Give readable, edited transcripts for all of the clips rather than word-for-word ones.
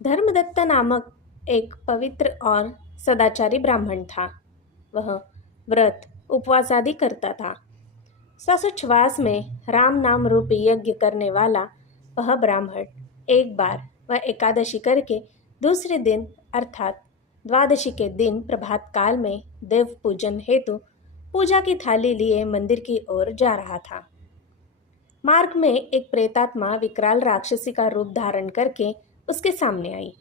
धर्मदत्त नामक एक पवित्र और सदाचारी ब्राह्मण था। वह व्रत उपवास आदि करता था। श्वासोच्छ्वास में राम नाम रूपी यज्ञ करने वाला वह ब्राह्मण एक बार वह एकादशी करके दूसरे दिन अर्थात द्वादशी के दिन प्रभात काल में देव पूजन हेतु पूजा की थाली लिए मंदिर की ओर जा रहा था। मार्ग में एक प्रेतात्मा विकराल राक्षसी का रूप धारण करके उसके सामने आई।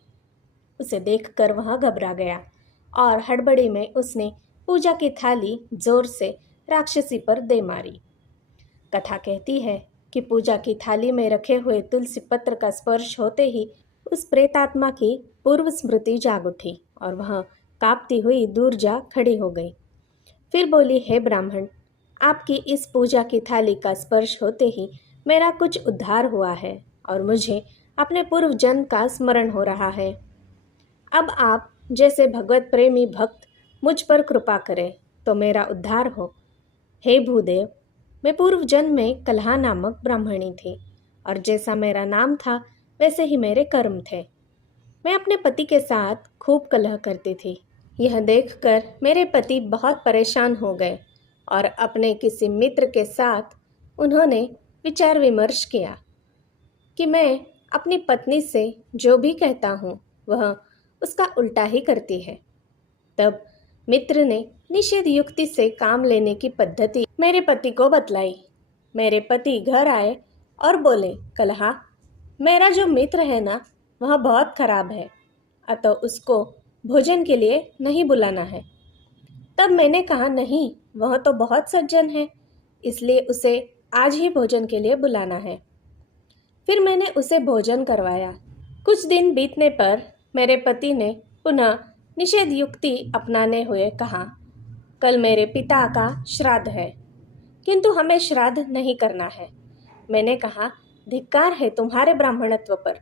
उसे देखकर वह घबरा गया और हड़बड़ी में उसने पूजा की थाली जोर से राक्षसी पर दे मारी। कथा कहती है कि पूजा की थाली में रखे हुए तुलसी पत्र का स्पर्श होते ही उस प्रेतात्मा की पूर्व स्मृति जाग उठी और वह कांपती हुई दूर जा खड़ी हो गई। फिर बोली, हे ब्राह्मण, आपकी इस पूजा की थाली का स्पर्श होते ही मेरा कुछ उद्धार हुआ है और मुझे अपने पूर्व जन्म का स्मरण हो रहा है। अब आप जैसे भगवत प्रेमी भक्त मुझ पर कृपा करें तो मेरा उद्धार हो। हे भूदेव, मैं पूर्व जन्म में कलहा नामक ब्राह्मणी थी और जैसा मेरा नाम था वैसे ही मेरे कर्म थे। मैं अपने पति के साथ खूब कलह करती थी। यह देखकर मेरे पति बहुत परेशान हो गए और अपने किसी मित्र के साथ उन्होंने विचार विमर्श किया कि मैं अपनी पत्नी से जो भी कहता हूँ वह उसका उल्टा ही करती है। तब मित्र ने निषेध युक्ति से काम लेने की पद्धति मेरे पति को बतलाई। मेरे पति घर आए और बोले, कलहा, मेरा जो मित्र है ना वह बहुत खराब है, अतः उसको भोजन के लिए नहीं बुलाना है। तब मैंने कहा, नहीं, वह तो बहुत सज्जन है, इसलिए उसे आज ही भोजन के लिए बुलाना है। फिर मैंने उसे भोजन करवाया। कुछ दिन बीतने पर मेरे पति ने पुनः निषेध युक्ति अपनाने हुए कहा, कल मेरे पिता का श्राद्ध है, किंतु हमें श्राद्ध नहीं करना है। मैंने कहा, धिक्कार है तुम्हारे ब्राह्मणत्व पर।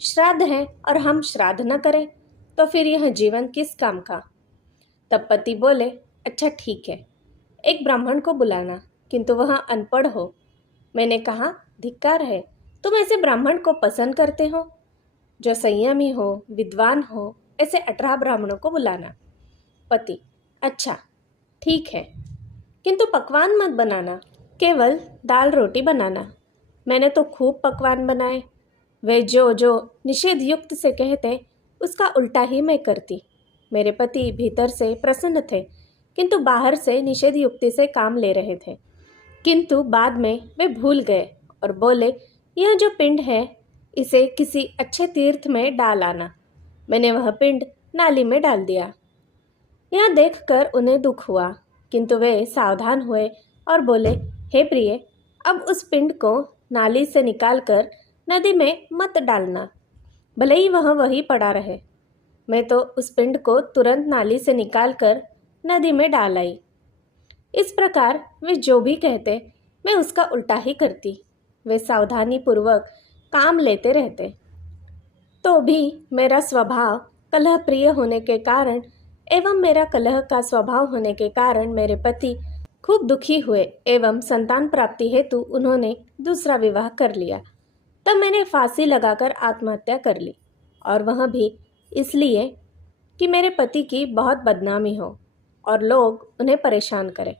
श्राद्ध है और हम श्राद्ध न करें तो फिर यह जीवन किस काम का। तब पति बोले, अच्छा ठीक है, एक ब्राह्मण को बुलाना, किंतु वह अनपढ़ हो। मैंने कहा, धिक्कार है, तुम ऐसे ब्राह्मण को पसंद करते हो जो संयमी हो, विद्वान हो, ऐसे 18 ब्राह्मणों को बुलाना। पति, अच्छा ठीक है, किंतु पकवान मत बनाना, केवल दाल रोटी बनाना। मैंने तो खूब पकवान बनाए। वे जो जो निषेध युक्त से कहते उसका उल्टा ही मैं करती। मेरे पति भीतर से प्रसन्न थे, किंतु बाहर से निषेध युक्ति से काम ले रहे थे। किंतु बाद में वे भूल गए और बोले, यह जो पिंड है इसे किसी अच्छे तीर्थ में डाल आना। मैंने वह पिंड नाली में डाल दिया। यह देखकर उन्हें दुख हुआ, किंतु वे सावधान हुए और बोले, हे प्रिय, अब उस पिंड को नाली से निकालकर नदी में मत डालना, भले ही वह वहीं पड़ा रहे। मैं तो उस पिंड को तुरंत नाली से निकालकर नदी में डाल आई। इस प्रकार वे जो भी कहते मैं उसका उल्टा ही करती। वे सावधानी पूर्वक काम लेते रहते। तो भी मेरा स्वभाव कलह प्रिय होने के कारण एवं मेरा कलह का स्वभाव होने के कारण मेरे पति खूब दुखी हुए एवं संतान प्राप्ति हेतु उन्होंने दूसरा विवाह कर लिया। तब मैंने फांसी लगाकर आत्महत्या कर ली, और वह भी इसलिए कि मेरे पति की बहुत बदनामी हो और लोग उन्हें परेशान करें।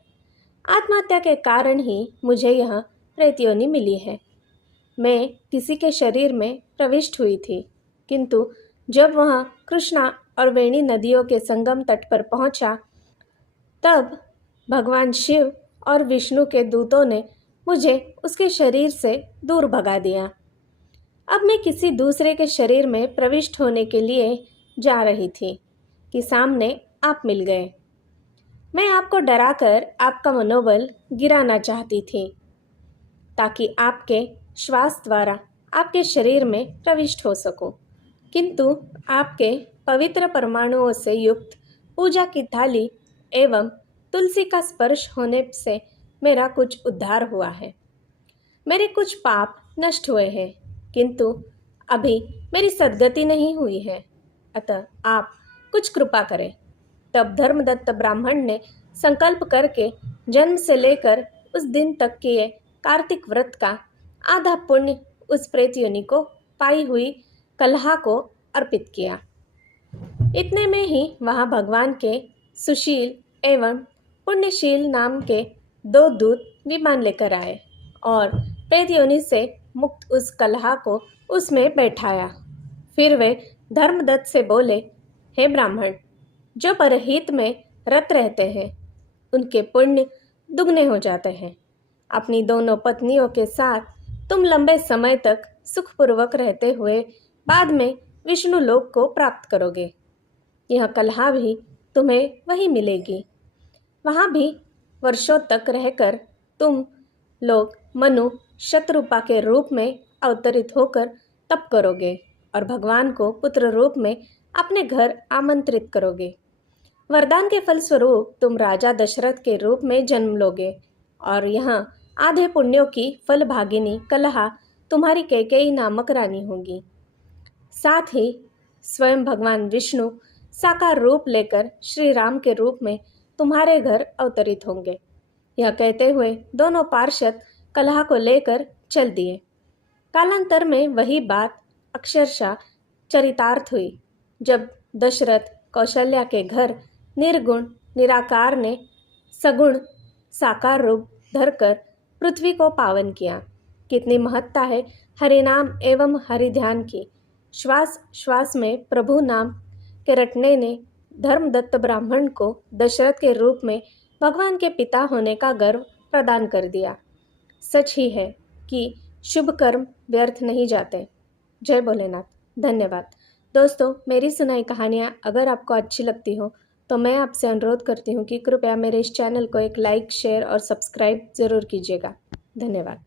आत्महत्या के कारण ही मुझे यह प्रेत योनि मिली है। मैं किसी के शरीर में प्रविष्ट हुई थी, किंतु जब वह कृष्णा और वेणी नदियों के संगम तट पर पहुंचा, तब भगवान शिव और विष्णु के दूतों ने मुझे उसके शरीर से दूर भगा दिया। अब मैं किसी दूसरे के शरीर में प्रविष्ट होने के लिए जा रही थी कि सामने आप मिल गए। मैं आपको डराकर आपका मनोबल गिराना चाहती थी ताकि आपके श्वास द्वारा आपके शरीर में प्रविष्ट हो सकूं, किंतु आपके पवित्र परमाणुओं से युक्त पूजा की थाली एवं तुलसी का स्पर्श होने से मेरा कुछ उद्धार हुआ है। मेरे कुछ पाप नष्ट हुए हैं, किंतु अभी मेरी सद्गति नहीं हुई है, अतः आप कुछ कृपा करें। तब धर्मदत्त ब्राह्मण ने संकल्प करके जन्म से लेकर उस दिन तक किए कार्तिक व्रत का आधा पुण्य उस प्रेत योनि को पाई हुई कलहा को अर्पित किया। इतने में ही वहाँ भगवान के सुशील एवं पुण्यशील नाम के दो दूत विमान लेकर आए और प्रेत योनि से मुक्त उस कलहा को उसमें बैठाया। फिर वे धर्मदत्त से बोले, हे ब्राह्मण, जो परहित में रत रहते हैं उनके पुण्य दुगने हो जाते हैं। अपनी दोनों पत्नियों के साथ तुम लंबे समय तक सुखपूर्वक रहते हुए बाद में विष्णु लोक को प्राप्त करोगे। यह कलहा भी तुम्हें वही मिलेगी। वहाँ भी वर्षों तक रहकर तुम लोग मनु शतरूपा के रूप में अवतरित होकर तप करोगे और भगवान को पुत्र रूप में अपने घर आमंत्रित करोगे। वरदान के फलस्वरूप तुम राजा दशरथ के रूप में जन्म लोगे और यहाँ आधे पुण्यों की फल भागिनी कलहा तुम्हारी कैकेयी नामक रानी होगी। साथ ही स्वयं भगवान विष्णु साकार रूप लेकर श्री राम के रूप में तुम्हारे घर अवतरित होंगे। यह कहते हुए दोनों पार्षद कलहा को लेकर चल दिए। कालांतर में वही बात अक्षरशः चरितार्थ हुई जब दशरथ कौशल्या के घर निर्गुण निराकार ने सगुण साकार रूप धरकर पृथ्वी को पावन किया। कितनी महत्ता है हरिनाम एवं हरिध्यान की। श्वास श्वास में प्रभु नाम के रटने ने धर्मदत्त ब्राह्मण को दशरथ के रूप में भगवान के पिता होने का गर्व प्रदान कर दिया। सच ही है कि शुभ कर्म व्यर्थ नहीं जाते। जय भोलेनाथ। धन्यवाद। दोस्तों, मेरी सुनाई कहानियाँ अगर आपको अच्छी लगती हो तो मैं आपसे अनुरोध करती हूँ कि कृपया मेरे इस चैनल को एक लाइक, शेयर और सब्सक्राइब ज़रूर कीजिएगा। धन्यवाद।